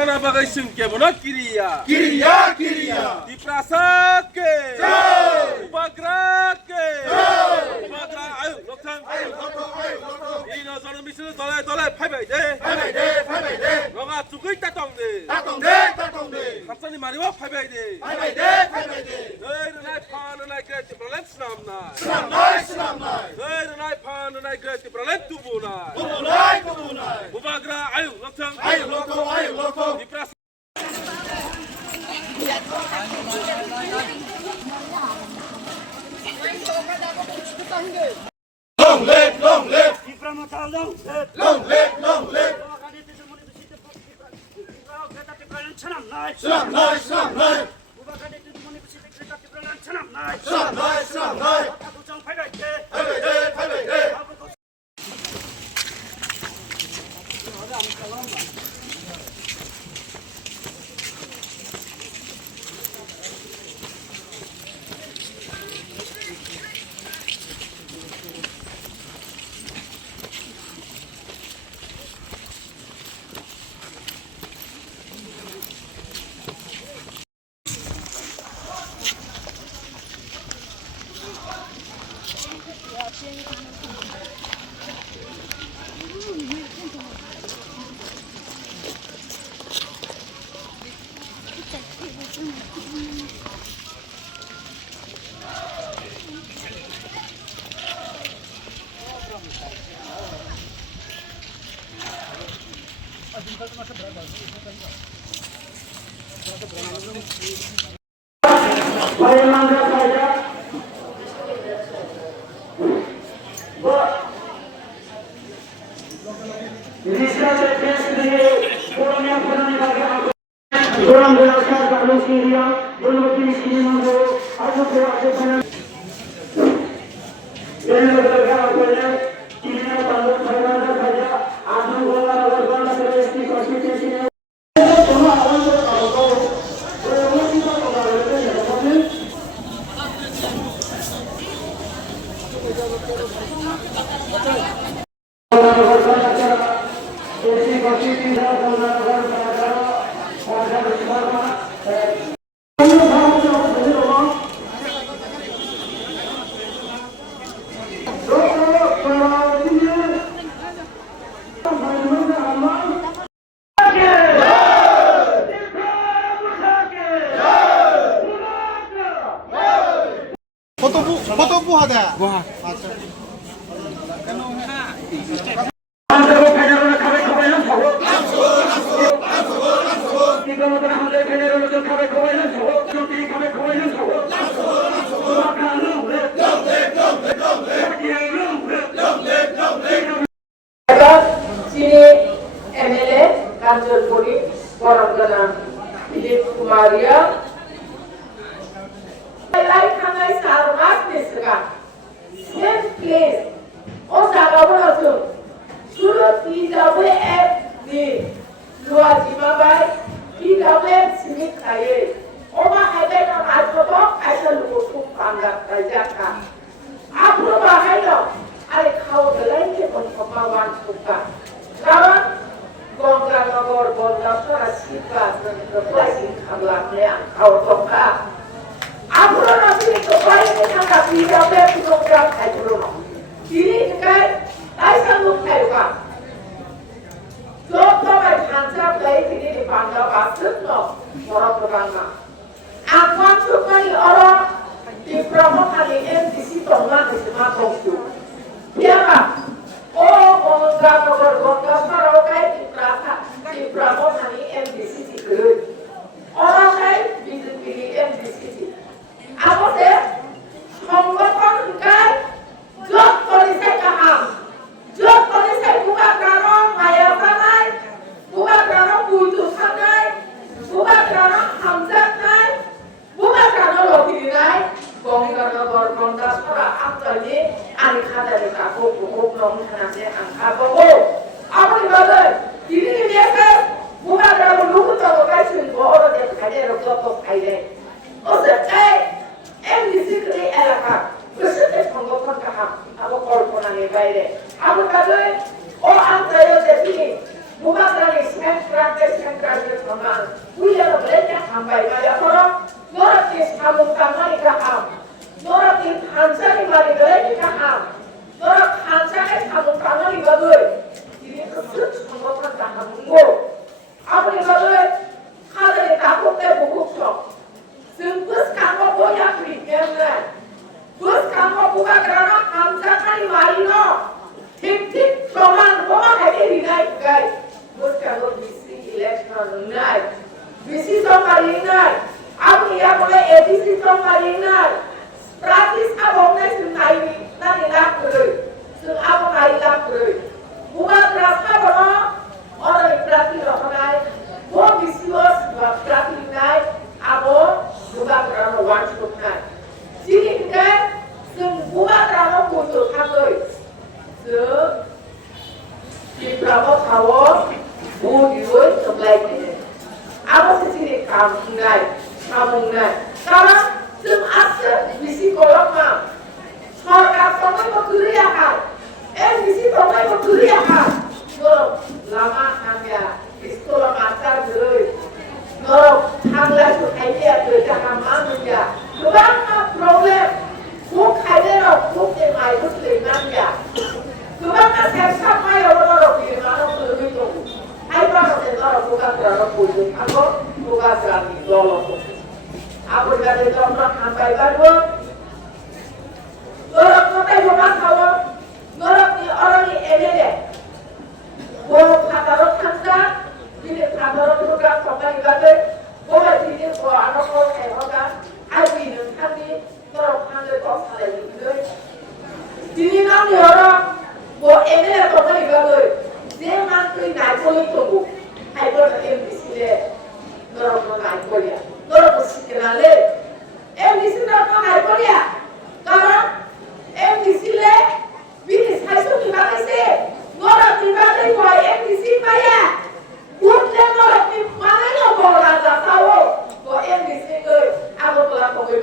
Astana Bagaisun Kebona Kiria. Kiria, Kiria. Di Prasake. Jai. Ubagrake. Jai. Ubagra, ayo, Loktan. Ayo, Loko, ayo, Loko. Ino zono misu dole dole 파이바이데. 파이바이데, 파이바이데. 너가 죽을 따통데. 따통데, 따통데. 갑자기 말이와 파이바이데. 파이바이데, 파이바이데. 너희는 나의 파는 나의 그레이트 브랄렌 스남나. 스람나이, 스람나이. 너희는 나의 파는 나의 그레이트 브랄렌 두부나. 두부나이, 두부나이. 우바그라, 아유, Loktan. 아유, Loko, 아유, Loko. Di Prasake. Long live, long live. Long live. Long live, long live. Sramnai, Sramnai, Sramnai. Sramnai, Sramnai. 파이바이데, 파이바이데. Foto ada. Wah. Sini MLA Kanjurpuri Warangana Dilip Kumaria. Same place. O Sagabon Surat PWF di luar Jimabai, PWF sini kaya. Oma ada yang ada ada lupa panggap kerjakan. Apa bahaya? Ada kau berlain ke pemawan suka. Kawan, bongkar nogor bongkar terasikat dan terpelajin kabarnya kau toka. Aku nanti itu baik dengan kaki sampai program kayu rumah. Ini kan, saya sanggup kayu kan. Dokter berhantar baik ini di pangkal pasir no, orang berbangga. Aku suka orang di promosi MTC tongga di semua tongsu. Biarlah, oh enggak bergonggam kalau kayak di promosi MTC itu. Orang kayak pilih MTC. Apa sih? Mengapa kan? Jod polisi kaham, jod polisi buka kerana maya sanai, buka kerana butuh sanai, buka kerana hamzat nai, buka kerana logi nai, gong kerana berkontak para angkanya, anik ada di kaku buku nom nanti angka buku. Apa ni bagai? Ini dia kan? Buka kerana lugu tahu kai sungguh orang dia kerja rokok kai. Oh sekai. MDC kiri elaka, bersih penggokan kaham, aku korporan ni bayar. Aku kata, oh antara jadi, bukan dari semen praktek 가지고 정말 우리가 그랬냐 한바이마야 서로 너렇게 사문감만이 가함 너렇게 반짝이 말이 그랬냐 함 너라 반짝이 사문감만이 거들 이게 그 정확한 다하고 아무리 거들 하늘에 다국대 보국서 승부스 강거 보야 그리 때문에 부스 강거 보가 그러나 반짝이 말이노 틱틱 proman hari rinai kai bos kalau bisi election rinai bisi somar rinai aku ya boleh edisi somar rinai praktis abang nai sunai ni nani lap kerui sun abang nai lap kerui bukan berapa bono orang praktis orang nai bukan bisi bos bukan praktis nai abang bukan berapa wan cukup nai sini kan sun bukan berapa kutu takoi sun di Prabowo Tawo, Budiwoi, sebelah ini. Apa sih kampung naik? Sekarang semasa bisi kolok mah, sorga sampai berkuriakan, bisi sampai berkuriakan. Nor lama hanya sekolah master dulu, nor hanglah tu idea tu jangan manusia. Kebanyakan problem, buk idea, buk demai, buk lengan kebanyakan saya mai orang-orang di mana lebih tinggi. Hai orang orang bukan terlalu puji, aku bukan terlalu dolok. Aku dari orang sampai baru, orang sampai bukan tahu, orang ni elok. Orang kata orang kata, ini kata orang bukan sampai baru, orang ini orang kayak orang, aku ini kami orang kata orang salah ini. Ini kami orang वो एमएलए तो नहीं गए जे मान कोई नाइकोली तो वो आइबर एमडीसी ले नरक नाइकोलिया नरक सिकना ले एमडीसी नरक नाइकोलिया कारण एमडीसी ले बिनी साइसो की बात से नरक की बात है वो एमडीसी पाया वो ले नरक की माने नो बोला जाता वो एमडीसी गए आगो बोला तो गए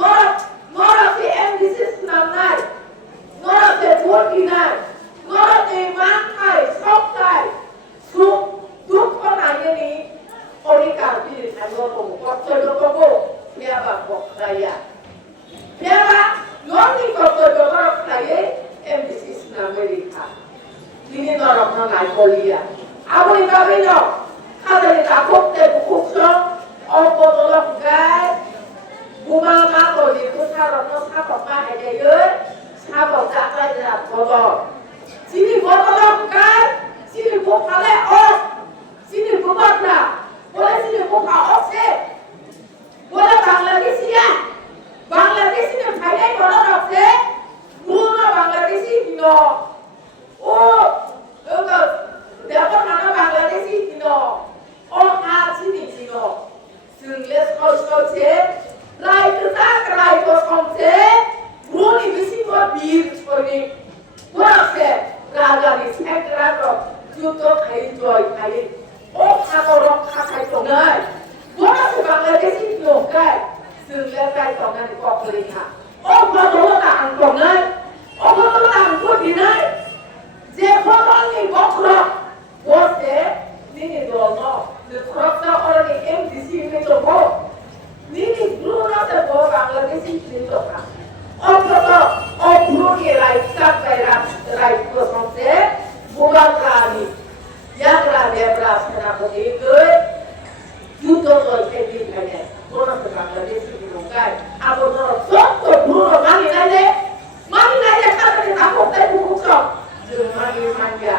बात नरक की एमडीसी नाम नहीं नरक से वोट की नहीं नरक के मान का सब का सुख दुख को नहीं नहीं और ये कार्य है लोगों को कच्चे लोगों को क्या बात बताया क्या बात लोग नहीं कच्चे लोगों को बताइए एमडीसी नाम में लिखा ini नरक ना नहीं बोलिया अब ये बात है ना खाते हैं ताकत ते बुकुसो और बोतलों गाय बुमा माँ को ये कुछ नरक ना साफ माँ है ये साफ जाता है ना बोलो sini botolan kan sini buka le off sini buka na boleh sini buka off se boleh Bangladesh ya Bangladesh ni Thailand boleh off se Bruno Bangladesh no oh enggak dapat mana Bangladesh no oh sini no singles kau se rai kita rai kau se Bruno bisi buat bir seperti buat se raja di sekretariat juto kain joy kain oh orang kakai tongai bukan Bangladesh itu tongai sehingga kai tongai di kok mereka oh betul tak tongai oh betul tak angkut dinai jepotan ni bokrok bose ni dono di kerja orang ni MDC ni coba ni Bruno sebab Bangladesh itu tongai oh betul oh Bruno ni right sampai right kosongse bukan kami yang ada beras kenapa itu juto soal edit aja orang sekarang dari sini bukan aku orang sok buru mani aja kata kita aku tak buka mani manja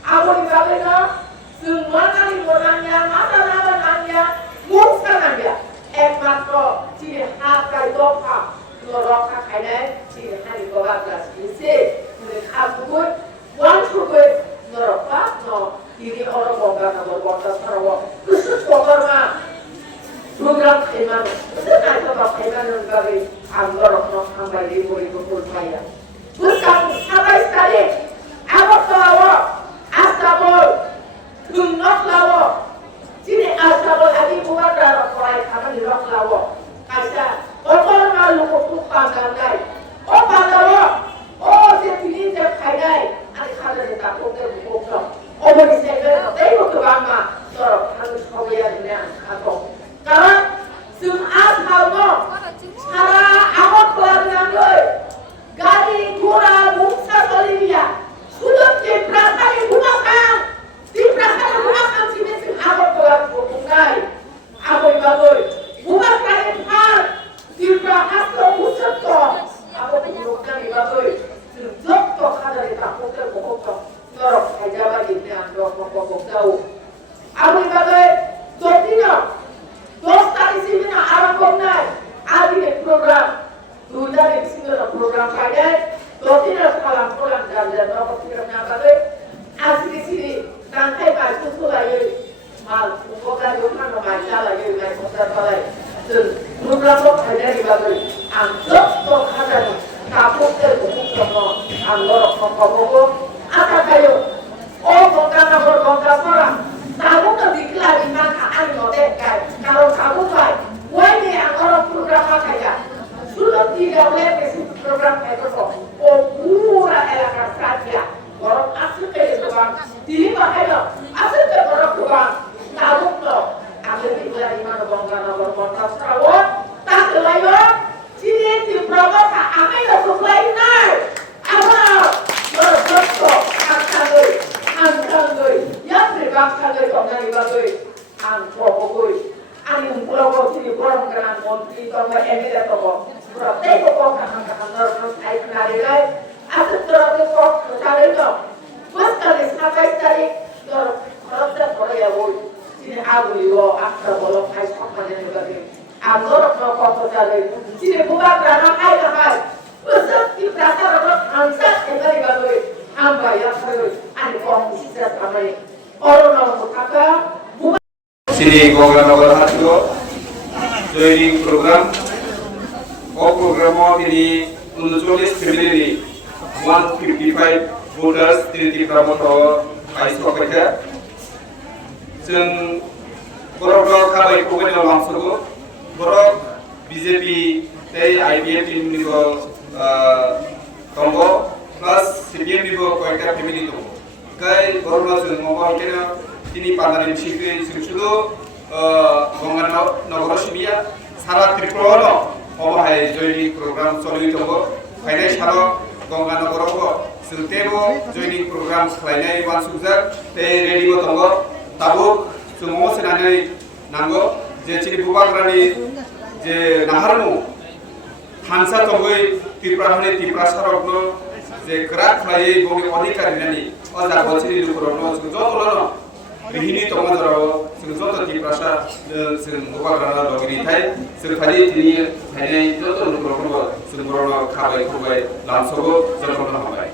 aku di sana semua kali orangnya mata namanya muka nanya makro ciri khas kai dopa norok kakaknya ciri hari bawa beras isi aku pun wan cukup norok no ini orang bongkar nomor bongkar sarawak khusus bongkar mah program khaiman sebenarnya tetap khaiman bagi anggarok no sampai ribu pun saya bukan sampai sekali awak lawa asabol tunok lawa sini asabol adi buat darah korai karena di rok lawa kaisa orang malu kok pandang dai oh pandawa oh sini je khainan ada kada di takut ke buku oh beri saya tapi bukan mah sorok sawiyannya atau karena semua hal cara awak pelarian gari gura bungsa Bolivia sudah diperasai gunakan simesin awak pelarian bungai awak bagai bukan kaya hal dibahas ke pusat kok awak gunakan bagai sejak kok ada di takutnya pokok dorong aja bagi ini ando pokok jauh awak bagai jotinya dosta di sini na arah konai ada program sudah di sini program kaya jotinya sekolah dan apa pikirannya bagai asli di sini tangkai baju tu lagi mal bukan bukan membaca lagi lagi konser lagi program kok kaya di bagai anggap kok ada kapuk terbuka semua anggap pokok apa kayu oh bukan orang kamu kan dikelarikan kan model kalau kamu baik wajib yang orang program kaya sudah tidak boleh di program itu kok oh pura elakar saja orang asli kehidupan di mana asli kehidupan kamu loh asli dikelari mana bangga nomor kontak terawat tak selain sini di program apa yang supply naik apa berbentuk angkangoi yang berbangkangoi kongani bagoi angkogoi angin pulau sini pulau dengan kontri tongga emir tongga berarti kok kan harus naik nari asal terus kok cari dong bos kali sampai cari terus Korea boy sini aku yo aktor bolong hai sama dengan bagoi angor kok cari sini bukan karena hai kamar besar kita harus ansat dari bagoi amba ya terus ada komisi sampai orang kata Sini gobernador Hatio joining program ini menulis family 155 voters di promotor Aisyah kerjaซึ่ง borok kabai kubai langsung borok BJP IPF ini Congo plus CPM juga kuai family itu kai borokซึ่ง ngomong kena ini pandangan sipil sudah bangun negara Syria sarat triplo hai joining program soli itu kainai sarat bangun negara sentero joining program kainai wan sukses ready tunggu tabuk semua senanai nanggo je ciri bubagrani je naharmu hansa tunggu tipra sarokno je kerak lagi bongi odikari nani oza bociri lukurono jotono Bihini tongga jaro sengsoto di prasa seng bubagrana dogiri thai sekali tini hanya joto nukrono sengkorono kabai kubai lamsogo jotono habai